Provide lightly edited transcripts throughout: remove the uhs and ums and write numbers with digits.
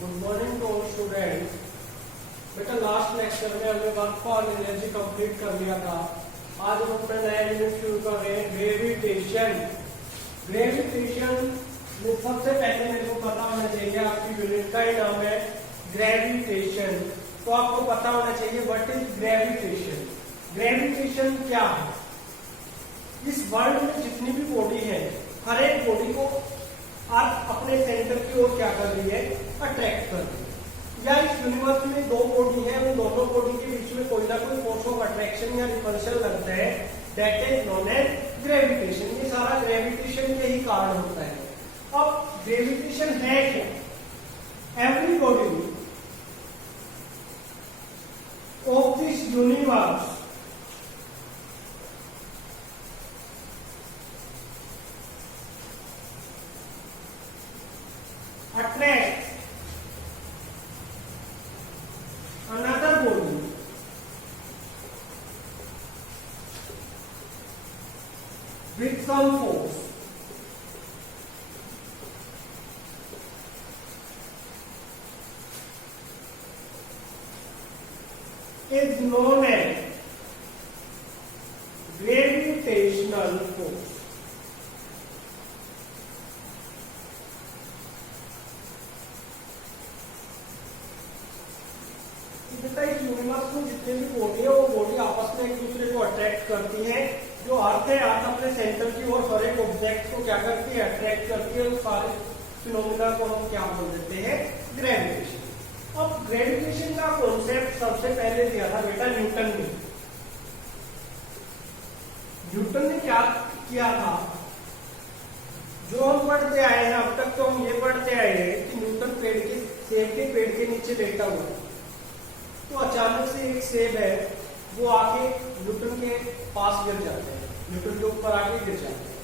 Good morning to all students. बेटा last lecture में हमने वर्क फॉर एनर्जी कंप्लीट कर लिया था। आज हम अपना नया यूनिट शुरू कर रहे हैं, ग्रेविटेशन। ग्रेविटेशन में सबसे पहले मेरे को पता होना चाहिए, आपकी यूनिट का ही नाम है ग्रेविटेशन, तो आपको पता होना चाहिए व्हाट इज ग्रेविटेशन। ग्रेविटेशन क्या है? इस वर्ल्ड में जितनी भी बॉडी है, हर एक बॉडी को अर्थ अपने सेंटर की ओर क्या कर रही है? अट्रैक्ट कर रही है। या इस यूनिवर्स में दो बॉडी है, उन दोनों बॉडी के बीच में कोई ना कोई फोर्स ऑफ अट्रैक्शन या रिपल्शन लगता है, that is known as gravitation. ये सारा ग्रेविटेशन के ही कारण होता है। अब ग्रेविटेशन है क्या? Every body of this universe attract another body with some force. Is known as gravitational force. इस यूनिवर्स में जितने भी बॉडी है, वो बॉडी आपस में एक दूसरे को अट्रैक्ट करती है। जो अर्थ है, अर्थ अपने सेंटर की ओर हर एक ऑब्जेक्ट को क्या करती है? अट्रैक्ट करती है। उस सारे फिनोमेना को हम क्या बोल देते हैं? ग्रेविटेशन। अब ग्रेविटेशन का कॉन्सेप्ट सबसे पहले दिया था बेटा न्यूटन ने। न्यूटन ने क्या किया था? जो हम पढ़ते आए हैं अब तक, तो हम ये पढ़ते आए हैं कि न्यूटन सेब के पेड़ के नीचे लेटा हुआ है, तो अचानक से एक सेब है वो आके न्यूटन के पास गिर जाते हैं, न्यूटन के ऊपर आके गिर जाते हैं।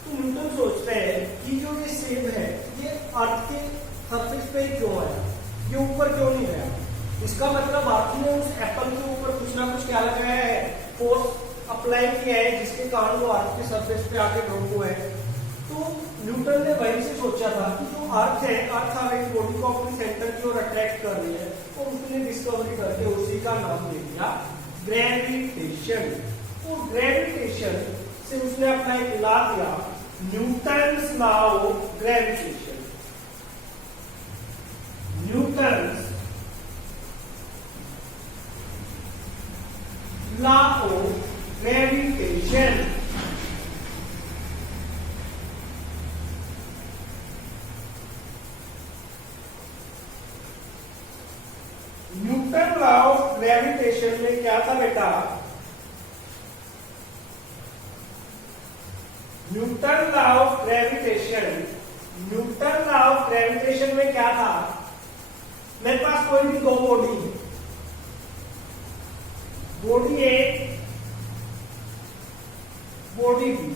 तो न्यूटन सोचते हैं कि जो ये सेब है ये अर्थ के सरफेस पे ही क्यों आया, ये ऊपर क्यों नहीं गया? इसका मतलब अर्थ ने उस एप्पल के ऊपर कुछ ना कुछ क्या लगाया है? फोर्स अप्लाई किया है, जिसके कारण वो अर्थ के सरफेस पे आके ड्रॉप हुआ है। तो न्यूटन ने वहीं से सोचा था कि जो अर्थ है, अर्थ हर एक बॉडी को अपने सेंटर की ओर अट्रैक्ट कर रही है, तो उसने डिस्कवरी करके उसी का नाम दे दिया ग्रेविटेशन। तो ग्रेविटेशन से उसने अपना एक लॉ दिया, Newton's law of gravitation. Newton's law of gravitation. Newton law of gravitation में क्या था बेटा? Newton law of gravitation, Newton law of gravitation में क्या था? मेरे पास कोई भी दो बॉडी है, बॉडी ए, बॉडी बी।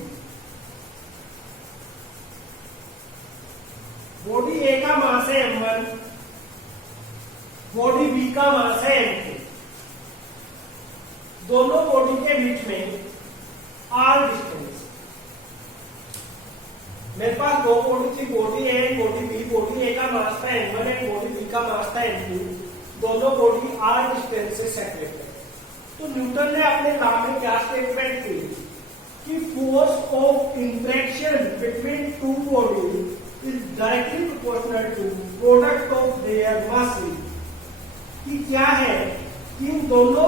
बॉडी ए का मास है m1, बॉडी बी का मास है m2। दोनों बॉडी के बीच में r डिस्टेंस। मेरे पास दो बॉडी थी, बॉडी ए, बॉडी बी। बॉडी ए का मास था m1 है, बॉडी बी का मास था m2। दोनों बॉडी r डिस्टेंस से सेपरेट है। तो न्यूटन ने अपने लॉ में क्या स्टेटमेंट की कि force of interaction between two body is directly proportional to product of their masses. कि क्या है कि इन दोनों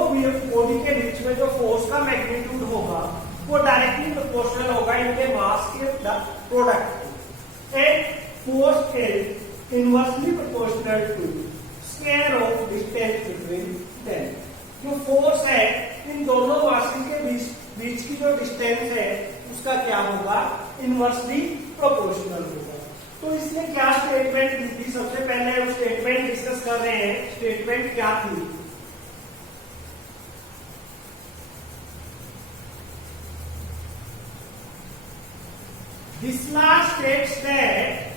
बॉडी के बीच में जो फोर्स का मैग्नीट्यूड होगा वो डायरेक्टली प्रोपोर्शनल होगा इनके मास के product. And force is inversely proportional to square of distance between them. जो फोर्स है इन दोनों मासेस के बीच की जो डिस्टेंस है उसका क्या होगा? इनवर्सली प्रोपोर्शनल होगा। तो इसने क्या स्टेटमेंट दी थी? सबसे पहले हम स्टेटमेंट डिस्कस कर रहे हैं। स्टेटमेंट क्या थी? This law states that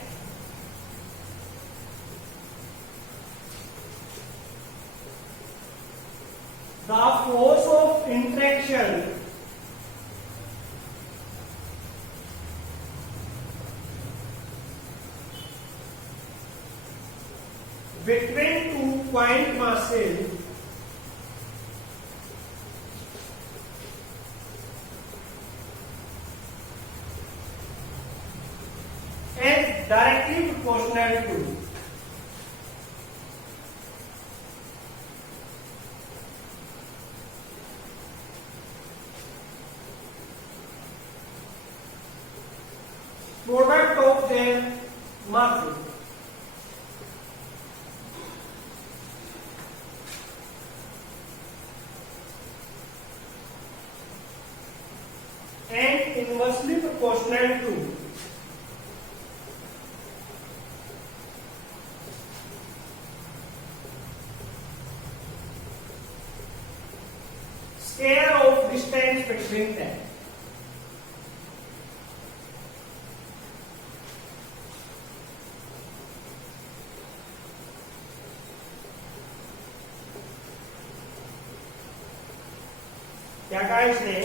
the force of interaction between 2 point masses is directly proportional to product of their masses. And inversely proportional to square of distance between them. क्या कहा इसने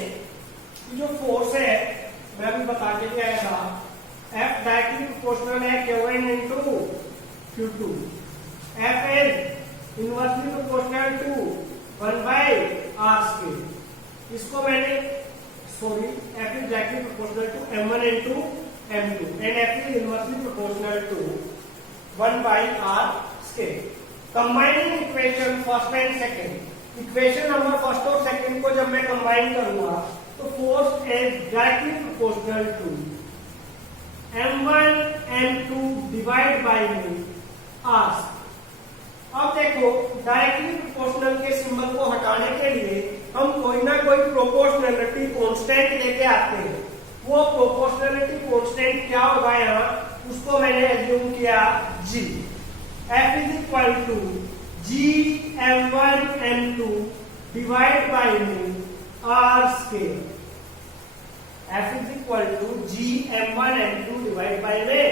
कि जो फोर्स है मैं अभी बता के क्या था F डायरेक्टली प्रोपोर्शनल है Q1 into Q2 F is inversely proportional to 1 by R square इसको मैंने F is directly proportional to M1 into M2 and F is inversely proportional to 1 by R square. Combining equation first and second equation number first और second को जब मैं combine करूंगा तो force is directly proportional to m1 m2 divide by में r। अब देखो directly proportional के सिंबल को हटाने के लिए हम कोई ना कोई प्रोपोर्शनलिटी कांस्टेंट लेके आते हैं। वो प्रोपोर्शनलिटी कांस्टेंट क्या होगा यहाँ उसको मैंने एज्यूम किया g। F is equal to G M1 M2 divide by में R square. F is equal to G M1 M2 divide by में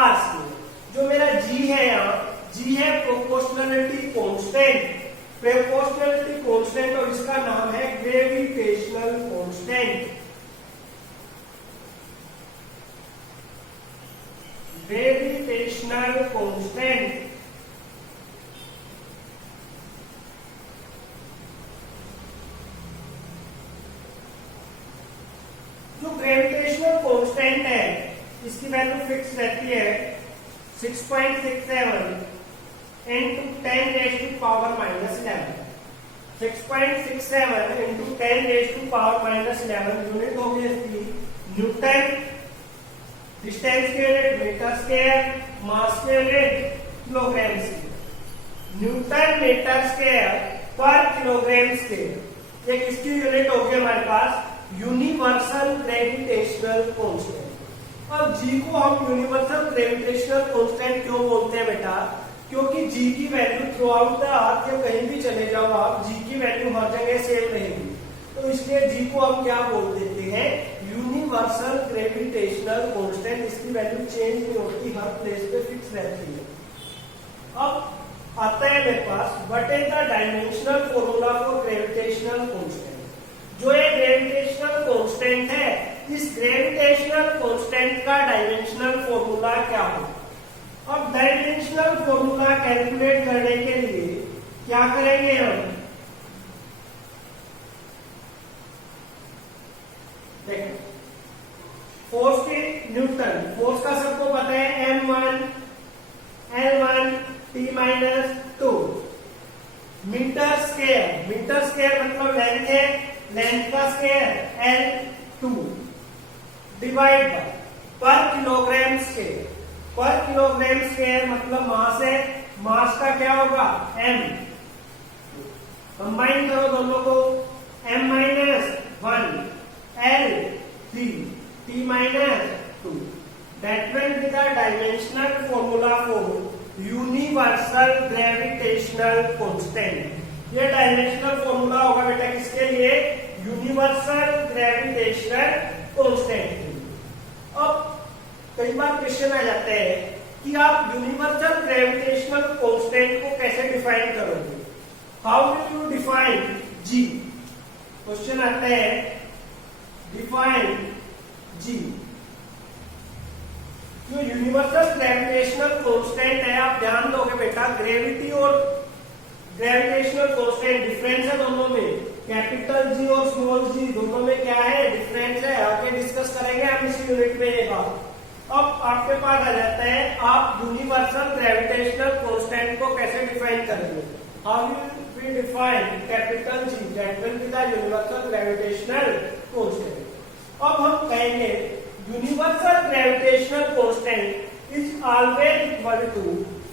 R स्क्वायर। जो मेरा G है यहाँ G है प्रोपोर्शनलिटी कांस्टेंट। प्रोपोर्शनलिटी कांस्टेंट और इसका नाम है gravitational constant. Gravitational constant gravitational constant है इसकी वैल्यू फिक्स रहती है 6.67 into 10 raised to power minus 11। 6.67 into 10 raised to power minus 11 unit होगी इसकी न्यूटन। डिस्टेंस की यूनिट मीटर स्क्वायर, मास की unit kilogram square. Newton metre square पर kilogram square ये किसकी यूनिट होगी हमारे पास यूनिवर्सल ग्रेविटेशनल कांस्टेंट। और जी को हम यूनिवर्सल ग्रेविटेशनल कांस्टेंट क्यों बोलते हैं बेटा क्योंकि जी की value through out the earth या कहीं भी चले जाओ आप जी की वैल्यू हर जगह सेम रहेगी। तो इसलिए जी को हम क्या बोल देते हैं यूनिवर्सल ग्रेविटेशनल कांस्टेंट। इसकी वैल्यू चेंज नहीं होती हर प्लेस पे फिक्स रहती है। अब आता है मेरे पास what is the dimensional formula for gravitational constant. जो ये ग्रेविटेशनल कांस्टेंट है इस ग्रेविटेशनल कांस्टेंट का डायमेंशनल फॉर्मूला क्या हो। अब डायमेंशनल फॉर्मूला कैलकुलेट करने के लिए क्या करेंगे हम देखो फोर्स की न्यूटन फोर्स का सबको पता है M1 L1 T minus 2 metre square मतलब लेंथ है लेंथ का स्क्वायर L2 डिवाइड बाय पर किलोग्राम स्क्वायर मतलब मास है मास का क्या होगा m। कंबाइन करो दोनों को m minus 1 L3 T minus 2 that will be the dimensional formula for universal gravitational constant। ये डायमेंशनल फॉर्मूला होगा बेटा किसके लिए यूनिवर्सल ग्रेविटेशनल कांस्टेंट। अब कई बार क्वेश्चन आ जाते हैं कि आप यूनिवर्सल ग्रेविटेशनल कांस्टेंट को कैसे डिफाइन करोगे। How will you define G. Question आता है डिफाइन जी जो यूनिवर्सल ग्रेविटेशनल कांस्टेंट है, आप ध्यान दोगे बेटा, ग्रेविटी और ग्रेविटेशनल कांस्टेंट डिफरेंस है दोनों में, कैपिटल जी और स्मॉल जी दोनों में क्या है, डिफरेंस है। आगे डिस्कस करेंगे हम इस यूनिट में ये बात। अब आपके पास आ जाता है, आप यूनिवर्सल ग्रेविटेशनल कांस्टेंट को कैसे डिफाइन करेंगे। How will we define capital G, that will be the universal gravitational constant. अब हम कहेंगे universal gravitational constant is always equal to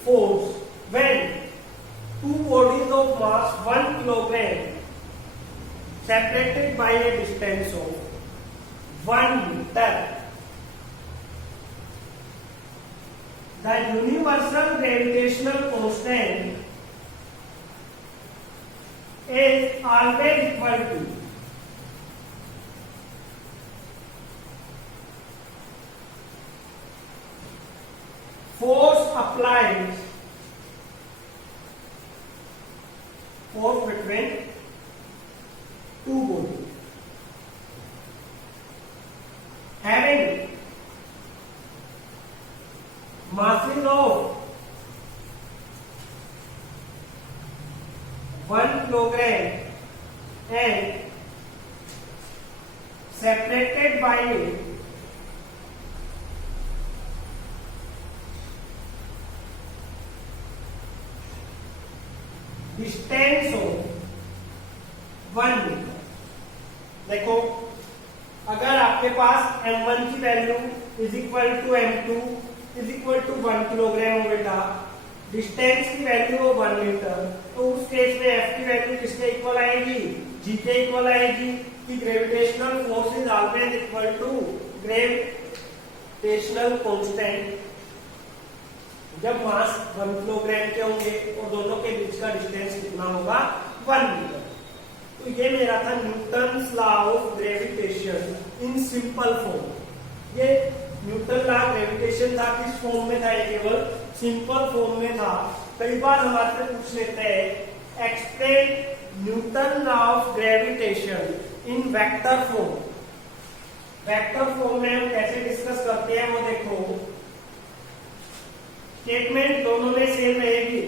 force when two bodies of mass 1 kilogram separated by a distance of 1 meter. The universal gravitational constant is always equal to force applied, force between two bodies having masses of 1 kilogram and separated by distance of 1 metre. देखो, अगर आपके पास m1 की value is equal to m2 is equal to 1 kilogram हो बेटा, distance की value हो 1 metre, तो उस केस में f की वैल्यू किसके इक्वल आएगी, g के इक्वल आएगी कि gravitational force is always equal to gravitational constant जब मास 1 किलोग्राम के होंगे और दोनों के बीच का डिस्टेंस कितना होगा, 1 मीटर। तो ये मेरा था Newton's law of gravitation in simple form. ये न्यूटन लॉ ग्रेविटेशन था, किस फॉर्म में था, ये केवल सिंपल फॉर्म में था। कई बार हमारे से पूछ लेते हैं explain Newton law of gravitation in vector form. Vector form में हम कैसे डिस्कस करते हैं वो देखो, स्टेटमेंट दोनों में सेम रहेगी,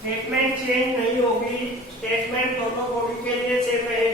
स्टेटमेंट चेंज नहीं होगी, स्टेटमेंट दोनों बॉडी के लिए सेम रहेगी।